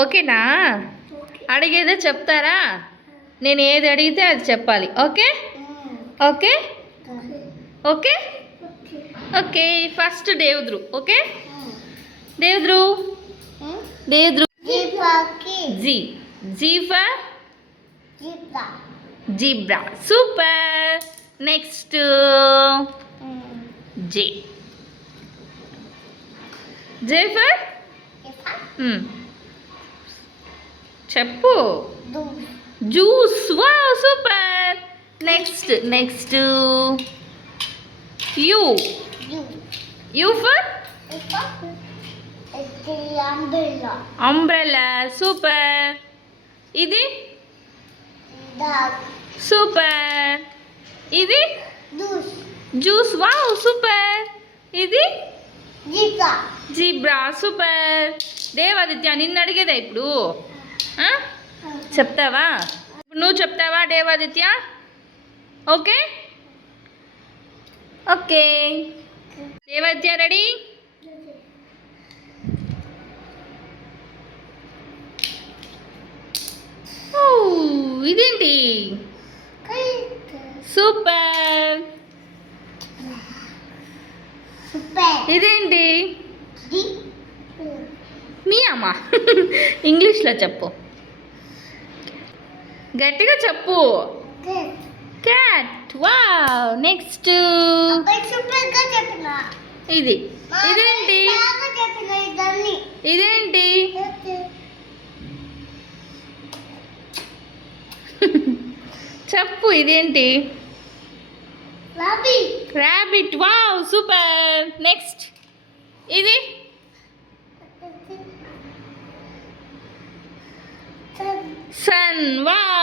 ఓకేనా? అడిగేదే చెప్తారా? నేను ఏది అడిగితే అది చెప్పాలి. Okay okay okay okay. First Devadru. Okay Devadru. Devadru. G. G for zebra. Super. Next J. J for చెప్పు. Juice. Wow super. Next U. U for umbrella. Super. ఇది సూపర్. ఇది జ్యూస్. Wow super. ఇది జీబ్రా. సూపర్. దేవాదిత్య నిన్ను అడిగేదా ఇప్పుడు? చెప్తావా? నువ్వు చెప్తావా Devaditya? Okay okay. Devaditya ready? ఇదేంటి? సూపర్. ఇదేంటి? మీ అమ్మ ఇంగ్లీష్లో చెప్పు. గట్టిగా చెప్పు. క్యాట్. వావ్. నెక్స్ట్ ఇది. ఇదేంటి? ఇదేంటి? చెప్పు. ఇదేంటి? ర్యాబిట్. Wow super. నెక్స్ట్ ఇది సన్. వావ్